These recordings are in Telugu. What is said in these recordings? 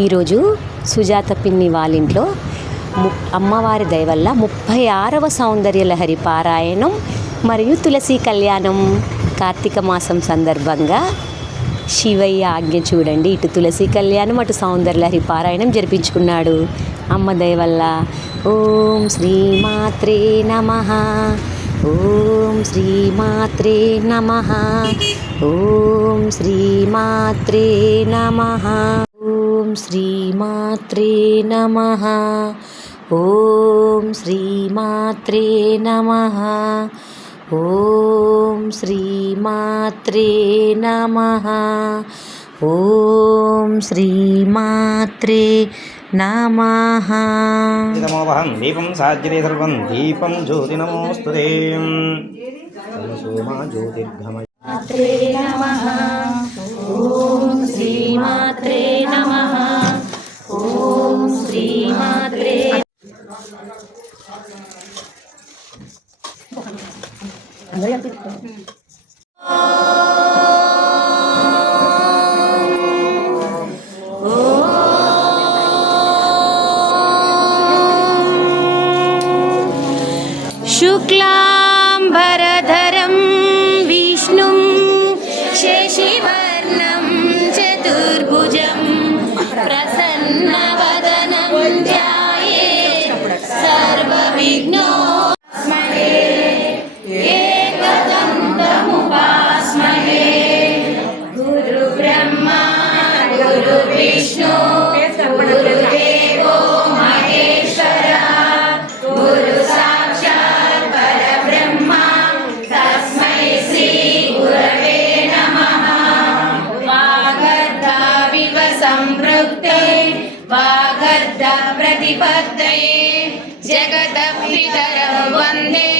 ఈరోజు సుజాత పిన్ని వాళ్ళింట్లో అమ్మవారి దయ వల్ల 36వ సౌందర్యలహరి పారాయణం మరియు తులసి కళ్యాణం కార్తీక మాసం సందర్భంగా శివయ్య ఆజ్ఞ చూడండి. ఇటు తులసి కళ్యాణం అటు సౌందర్యలహరి పారాయణం జరిపించుకున్నాడు అమ్మ దయ వల్ల. ఓం శ్రీమాత్రే నమః. ఓం శ్రీమాత్రే నమః. ఓం శ్రీమాత్రే నమః. ఓం శ్రీమాత్రే నమః. ఓం శ్రీమాత్రే నమః. ఓం శ్రీమాత్రే నమః. ఓం శ్రీమాత్రే నమః. నమోహం దీపం సాజ్యతే సర్వం దీపం జ్యోతి నమోస్తుతే. సోమా జ్యోతిర్గమయ నమః. ఓం శ్రీమాత్రే నమః. ఓం శ్రీమాత్రే శుక్లాంబరధరం విష్ణుం శశివర్ణం చతుర్భుజం ప్రసన్నవదనం ధ్యాయేత్ సర్వవిఘ్నోపశాంతయే. ఏకదంతముపాస్మహే. గురుబ్రహ్మా గురుర్విష్ణు గురుదేవో మహేశ్వరః. గురు సాక్షాత్ పరబ్రహ్మ తస్మై శ్రీ గురవే నమః. వాగర్ధావివ సంపృక్తే వాగర్ధ ప్రతిపత్తయే జగతః పితరం వందే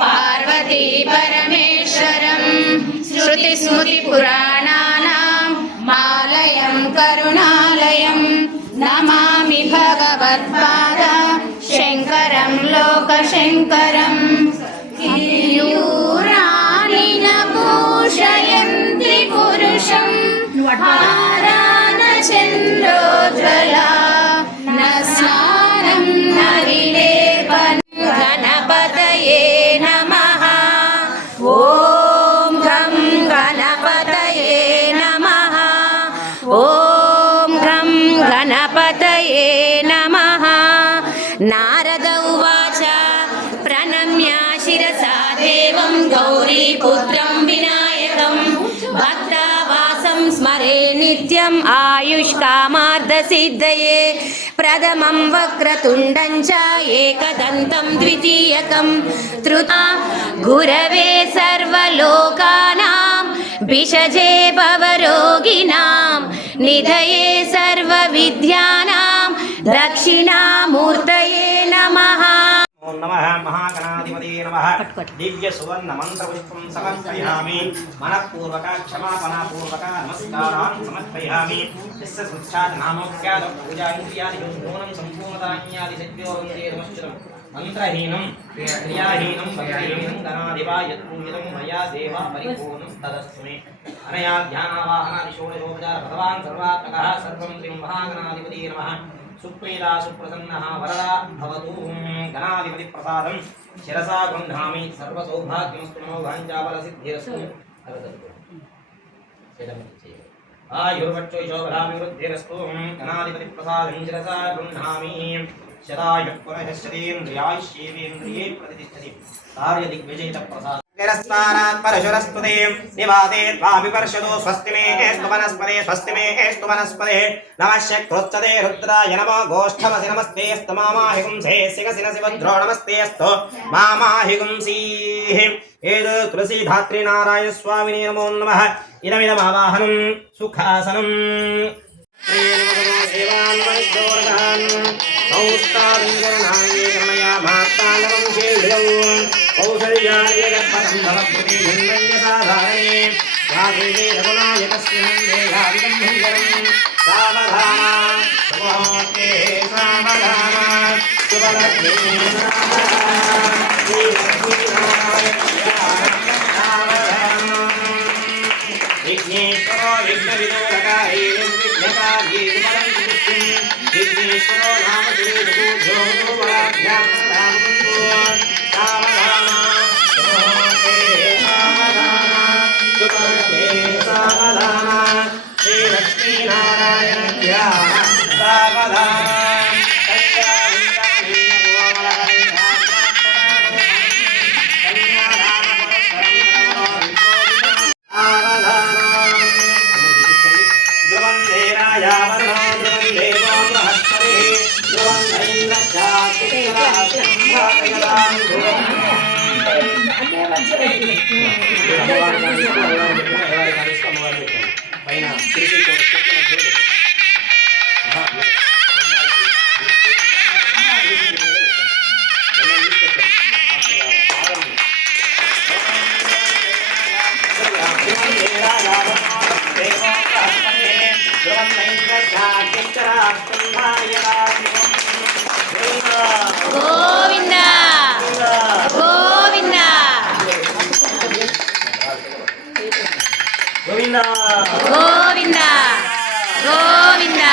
పార్వతీ పరమేశ్వరం. శృతి స్మృతి పురాణానాం ఆలయం కరుణాలయం. నమామి భగవత్పాద శంకరం లోకశంకరం. కేయూరాణి న పూషయంతి పురుషం హారాన చంద్రోజ్వలా న స్నానం న విలేపనం. గణపతయే నమః. ఓం గం గణపతయే నమః. ఓం గం గణపతయే నమః. నారద ఉవాచ ప్రణమ్య శిరసా దేవం గౌరీపుత్రం వినాయకం భక్తావాసం స్మరే నిత్యం ఆయుష్కామార్థసిద్ధయే. ప్రథమం వక్రతుండం చ ఏకదంతం ద్వితీయకం త్రుతా గురవే సర్వలోకానాం భిషజే భవరోగిణాం నిధయే సర్వవిద్యానాం దక్షిణామూర్తయే నమః. ఓం నమః మహాగణాధిపతే నమః. దివ్య సువర్ణ మంత్ర పుష్పం సమర్పయామి. మనఃపూర్వక క్షమాపణాపూర్వక నమస్కారాన్ సమర్పయామి. యస్య స్మృత్యాద్ నామోక్త్యాద పూజా ఇంద్రియాది గుణం సంపూర్ణతాన్యాది సత్యోవంతే నమశ్చరం. మంత్రహీనం క్రియాహీనం భక్తిహీనం గణాధిపాయత్పూజితం మయా సేవా పరిపూర్ణం తదస్తు మే. అనయా ధ్యానావాహనాది షోడశోపచార భగవాన్ సర్వాత్మకః సర్వం శ్రీ మహాగణాధిపతే నమః. సుప్రీతా సుప్రసన్నః వరదా భవతు. గణాధిపతి ప్రసాదం శిరసా గృహ్ణామి. సర్వసౌభాగ్యమస్తు నమో వాంఛాఫలసిద్ధిరస్తు. ఆయుర్వక్షోషోబలాభివృద్ధిరస్తు. గణాధిపతి ప్రసాదం శిరసా గృహ్ణామి. శతాయుః పునః ప్రతిష్టతి. కార్యదిగ్విజయిత ప్రసాదం నిరస్మానాత్ పరశురస్తుతే నివాతే త్వాభిపర్షదో. స్వస్తి మే ఏస్తు వనస్పతే స్వస్తి మే ఏస్తు వనస్పతే. నమః శక్రోచ్చతే రుద్రాయ నమో గోష్ఠమసి నమస్తే అస్తు మామాహిగుంసే శిఖసి నసివధ్రో నమస్తే అస్తు మామాహిగుంసీః. ఏదో తులసీ ధాత్రి నారాయణ స్వామినే నమో నమః. ఇదమిదమావాహనం సుఖాసనం. కౌసల్యాయ గర్భం భవతి సాధారణే యాదేవే రఘునాయకస్మిన్ దేహావిదం మంగళం. సావధాన సుమోతే సావధాన శుభలగ్నే విఘ్నేశ్వరో విఘ్నవిదూరకాయ విఘ్నకార్యే పైన తిరిగి గోవింద గోవింద గోవింద గోవింద గోవింద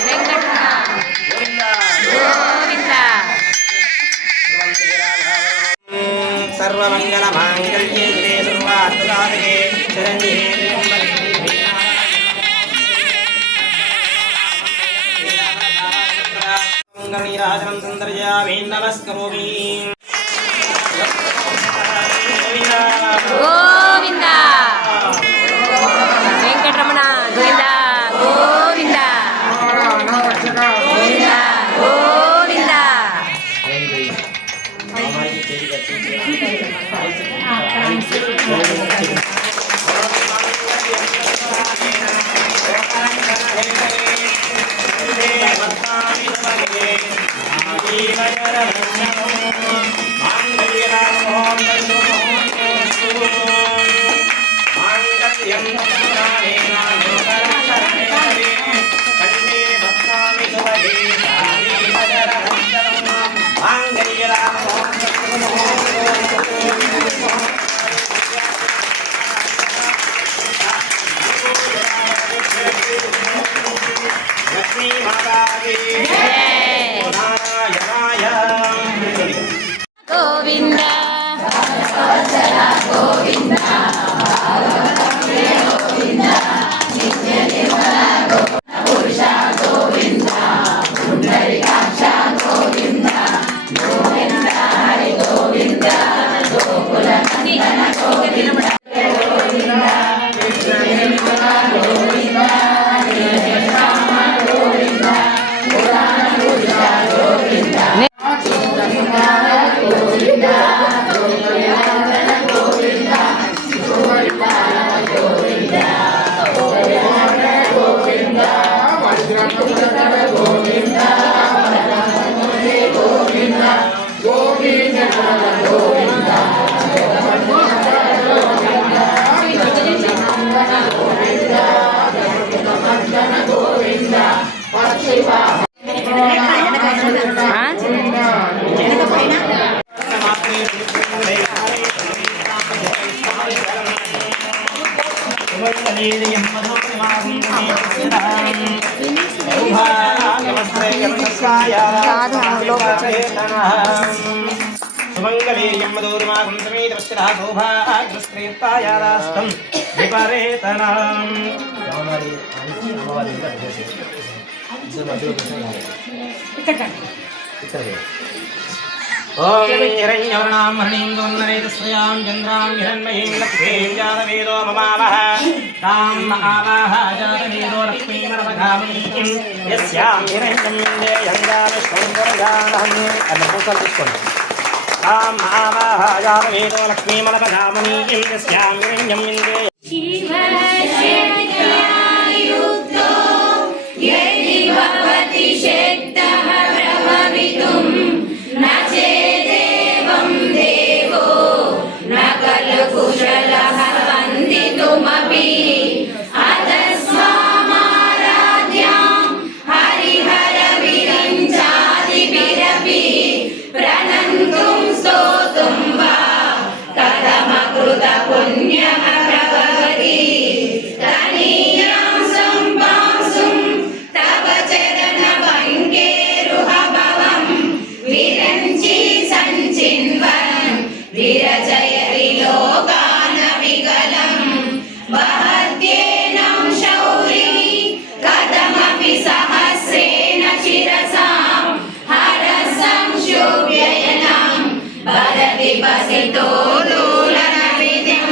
వెంకటరమణ గోవింద సర్వమంగళమాంగళ్యే సర్వార్థసాధకే శరణ్యే నీరాజనం సందర్శయామి నమస్కరోమి గోవింద వెంకటరమణ గోవింద గోవింద గోవింద గోవింద లక్ష్మీ మాతాకి నారాయణాయ గోవింద సుమంగళీయం మధుర్మాగం సమేతశ్చరా శోభాగ్రస్త్రేత్తాయాదాస్తం విపరేతనాం ఓం హిరణ్యవర్ణాం హరిణీం దోన్నరేతస్రయాం చంద్రాం హిరణ్మయీం లక్ష్మీం జాతవేదో మమావహ తాం మహావహ జాతవేదో లక్ష్మీమనవగామీం యస్యాం హిరణ్యం విందేయం జానుష్ఠం వరదానహం అన్న పూసలు తీసుకోండి తాం మహావహ జాతవేదో లక్ష్మీమనవగామీం యస్యాం హిరణ్యం విందేయం కుశలః స్పందితుమపి అతస్మారాధ్యాం హరిహర విరించాదిభిరపి ప్రణంతుం స్తోతుం వా కథమకృత పుణ్యః ప్రభవతి తనీయాం సంపాంసుం తవ చరణ పంకేరుహ భవం విరంచి సంచిన్వన్ విరజయతి లోకాన విగలం వహత్యేనం శౌరీ కథమపి సహస్రేణ శిరసాం హరసం శోభ్యయనం భరతి వసితో దూలన విధిం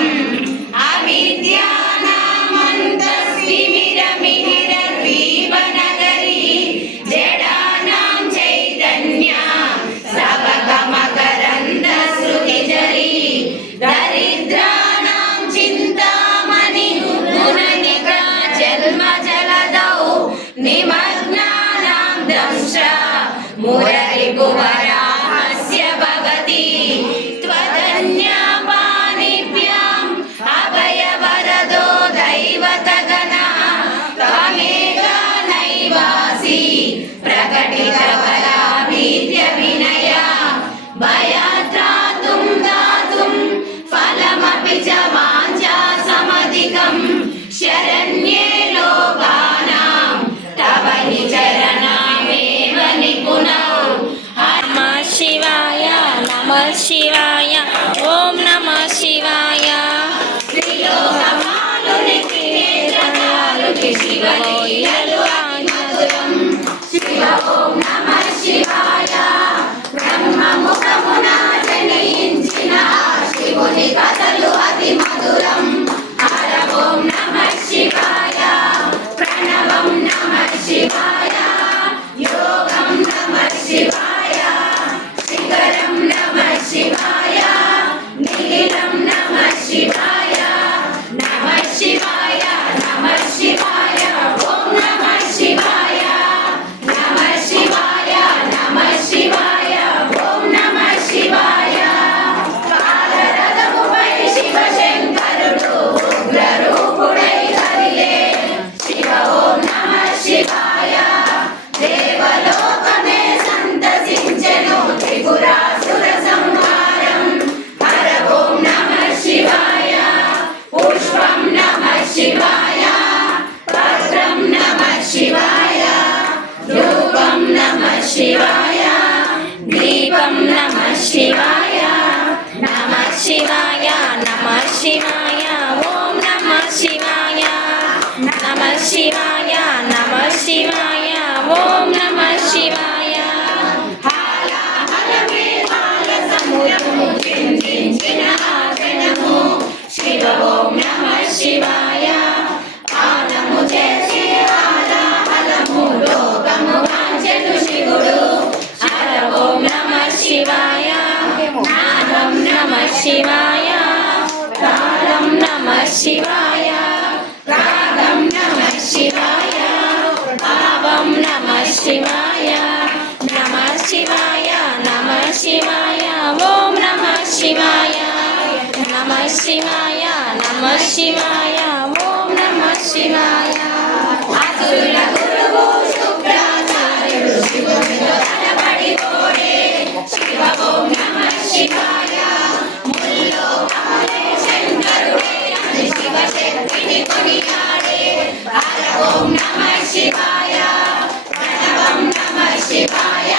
అవిద్యానామంతస్తిమిరమిహిరద్వీపనగరీ జడానాం చైతన్య సవగమకరంద जलदौ निमग्नानां दंश्रा मुररिपुवराहस्य भगति त्वदन्यापानिभ्याम् अभयवरदो दैवतगणः त्वमेका नैवासि प्रकटितबला भीत्यविनया भयात्रातुं दातुं फलमपि च वाञ्छासमधिकं शरण्ये लोकानां तव निचरणामेव निपुणौ नमः शिवाय नमः शिवाय ओम नमः शिवाय त्रिलोकपालुनिके नेत्रकालुके शिवलीलु अतिमधुरं शिव ॐ नमः शिवाय ब्रह्ममुखमुना जनिంచిన శివుని కథలు అతి మధురం హర ఓం నమః శివాయ ప్రణవం నమః శివాయ యోగం నమః శివాయ శిఖరం నమః శివాయ నీలం నమః శివాయ నమః శివాయ నమః శివాయ ఓం నమః శివాయ నమః శివాయ నమః శివాయ ఓం నమః శివాయ కాలరథముపై శివశంకరుడు ఉగ్రరూపుడై కదిలే శివ ఓం నమః శివాయ దేవలోకమే సంతసించెను త్రిపురాసుర సంహారం హర ఓం నమః శివాయ పుష్పం నమః శివాయ పత్రం నమః శివాయ ధూపం నమః శివాయ దీపం నమః శివాయ नमः शिवाय नमः शिवाय ओम नमः शिवाय नमः शिवाय नमः शिवाय ओम नमः शिवाय హాలాహలమే హాల సముద్రము చిందించిన ఆగణము శివ ఓం నమః శివాయ ఆనము చేసి హాలాహలము లోకము వాంచెను శివుడు హర ఓం నమః శివాయ నాదం नमः शिवाय तारं नमः शिवाय రాగం నమః శివాయ भावं नमः शिवाय नमः शिवाय नमः शिवाय ओम नमः शिवाय नमः शिवाय नमः शिवाय ओम नमः शिवाय అసురుల గురువు శుక్రాచార్యుడు శివునితో తలపడిపోడే శివ ఓం నమః శివాయ ముల్లోకములే శంకరుడే అని శివ శక్తిని కొనియాడే హర ఓం నమః శివాయ ప్రణవం నమః శివాయ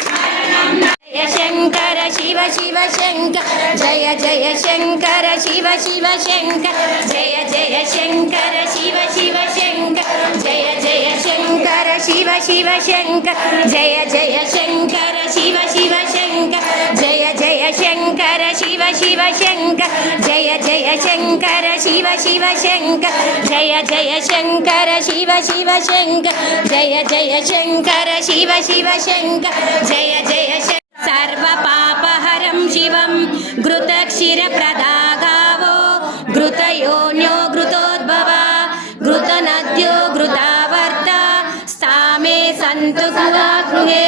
స్మరణం जय शंकर शिव शिव शंकर जय जय शंकर शिव शिव शंकर जय जय शंकर शिव शिव शंकर जय जय शंकर शिव शिव शंकर जय जय शंकर शिव शिव शंकर जय जय शंकर शिव शिव शंकर जय जय शंकर शिव शिव शंकर जय जय शंकर शिव शिव शंकर जय जय शंकर शिव शिव शंकर जय जय सर्वपापहरं शिवं घृतक्षीरप्रदागावो घृतयोन्यो घृतोद्भवा घृतनद्यो घृतावर्ता स्थामे सन्तु सदा गृहे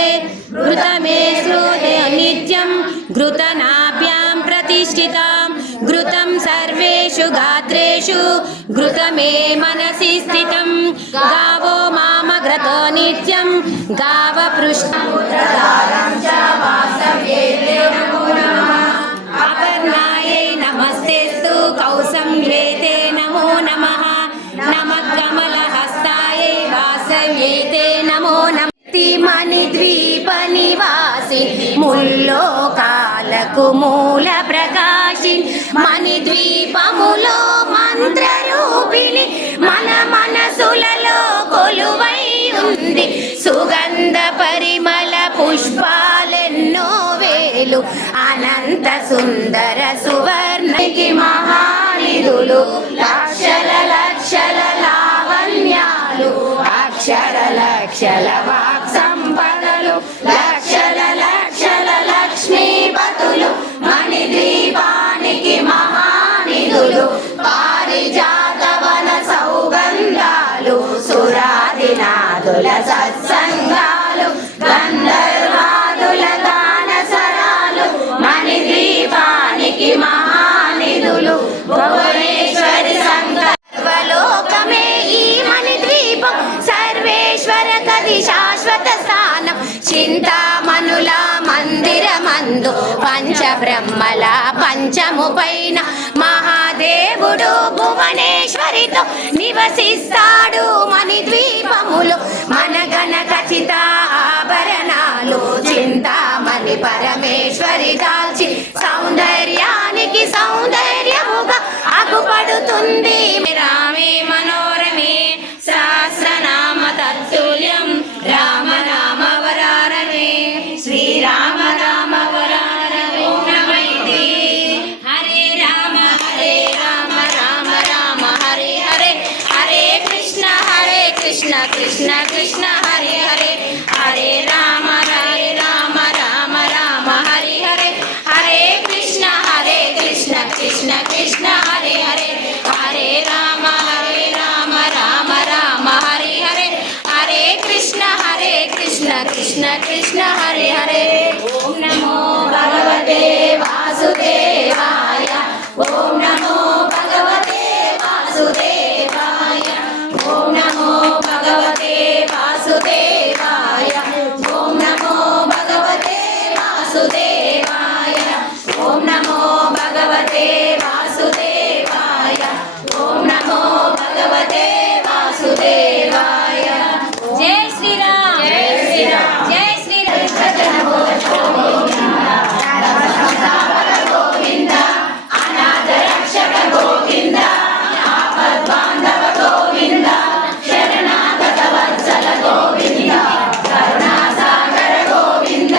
घृतमे श्रोते नित्यं घृतनाभ्यां प्रतिष्ठितां घृतं सर्वेषु गात्रेषु घृतमे मनसि स्थितं गावो मामघृतो नित्यं गावपृष्ठमुद्रधारं च वासव्ये नमो नमः अपर्णायै नमस्तेस्तु कौसंवेते नमो नमः नमः कमलहस्तायै वासव्ये नमो नमः मणिद्वीप निवासी ముల్లోకాలకు మూల ప్రకాశి మణిద్వీపములో మంత్రరూపిణి మన మనసులలో కొలువై ఉంది సుగంధ పరిమళ పుష్పాలెన్నో వేలు అనంత సుందర సువర్ణకి మహానిధులు లక్షల లక్షల లావణ్యాలు అక్షర లక్షల వాక్ సంపదలు లక్షల లక్షల లక్ష్మీపతులు మణిద్వీపానికి మహానిధులు పారిజాత వన సౌగంధాలు సురాదినాదుల సత్సంగాలు గంధర్వాదుల గాన సరాలు మణిద్వీపానికి మహానిధులు భువనేశ్వరి సర్వలోకమే ఈ మణిద్వీపం సర్వేశ్వర కది శాశ్వత స్థానం చింతామణుల మందిరమందు పంచబ్రహ్మల పంచము పైన మహాదేవుడు భువనేశ్వరితో నివసిస్తాడు మణిద్వీపములో మనగణ ఖచ్చిత ఆభరణాలు చింతామణి పరమేశ్వరి దాల్చి సౌందర్యానికి సౌందర్యముగా అగుపడుతుంది రామే మనోరమే సహస్రనామ తత్తుల్యం రామ రామ వరారమే శ్రీరామ రామ వరారమే నమైతే హరే రామ రామ రామ హరే హరే హరే కృష్ణ కృష్ణ కృష్ణ హరే హరే హరే రామ రామ రామ హరే హరే హరే కృష్ణ కృష్ణ కృష్ణ హరే హరే హరే రామ రామ హరే హరే హరే కృష్ణ కృష్ణ కృష్ణ హరే హరే ఓం నమో భగవతే వాసుదేవాయ ఓం నమో భగవతే వాసుదేవాయ ఓం నమో భగవతే వాసుదేవాయ ఓం నమో భగవతే వాసుదేవాయ ఓం నమో భగవతే వాసుదేవాయ ఓం నమో భగవతే వాసుదేవాయ జై శ్రీరామ్ జై శ్రీరామ్ జై శ్రీరామ్ గోవింద అనాథ రక్షక గోవింద ఆపద్ బాంధవ గోవింద శరణాగత వత్సల గోవింద కరుణాసాగర గోవింద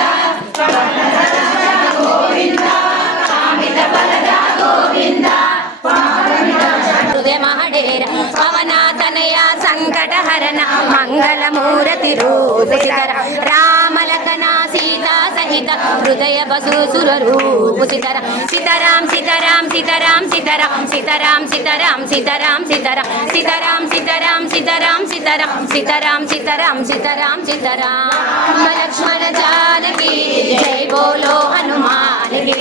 గోవింద కామిత ఫలద గోవింద హృదయ మహడేర పవనాతనయ సంకటహరణ మంగళమూరతి రూపుసిధర రామలకనా సీతా సహిత హృదయ బసు సురరూపు సిధర సీతారాం సీతారాం సీతారాం సీతారాం సీతారాం సీతారాం సీతారాం సీతారాం సీతారాం సీతారాం సీతారాం సీతారాం సీతారాం సీతారాం సీతారాం సీతారాం లక్ష్మణ జానకి జై బోలో హనుమాన్ కి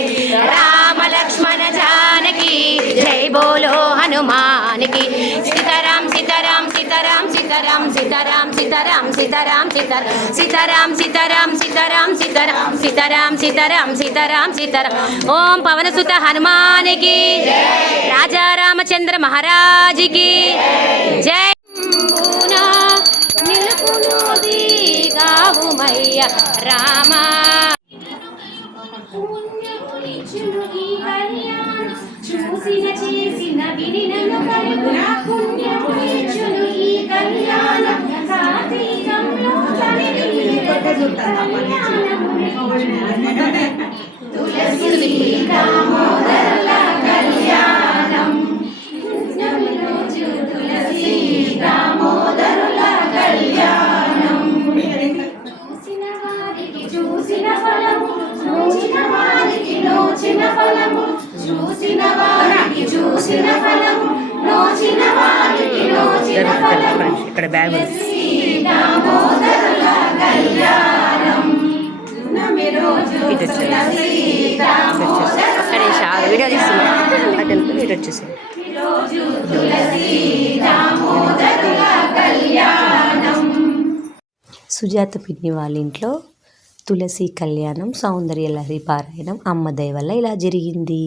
రామ లక్ష్మణ జానకి జై బోలో హనుమాన్ కి సీతారాం సీతారాం సీతారాం సీతారాం సీతారాం సీతారాం సీతారాం సీతారాం సీతారాం సీతారాం సీతారాం సీతారాం సీతారాం సీతారాం సీతారాం ఓం పవనసుత హనుమాన్ కి రాజా రామచంద్ర మహారాజ్ కి జై నిలుపులోది గావుమయ్య రామా చూసిన చేసిన వినినను కలుగునా పుణ్యమునిచును ఈ కళ్యాణం కార్తీకంలో తులసి దామోదరుల కళ్యాణం తులసి దామోదరుల కళ్యాణం చూసిన వారికి చూసిన ఫలము నోచిన వారికి నోచిన ఫలము చూసిన వారికి చూసిన ఫలము నోచిన వారికి నోచిన ఫలము ఇక్కడ బ్యాగ్ దామోదరుల కళ్యాణం నమి రోజు తులసి దామోదరుల వీడియో తీస్తున్నా అటు వీడియో వచ్చేసి రోజు తులసి దామోదరుల కళ్యాణం. సుజాత పిన్ని వాళ్ళ ఇంట్లో తులసి కళ్యాణం సౌందర్య లహరి పారాయణం అమ్మ దయ వల్ల ఇలా జరిగింది.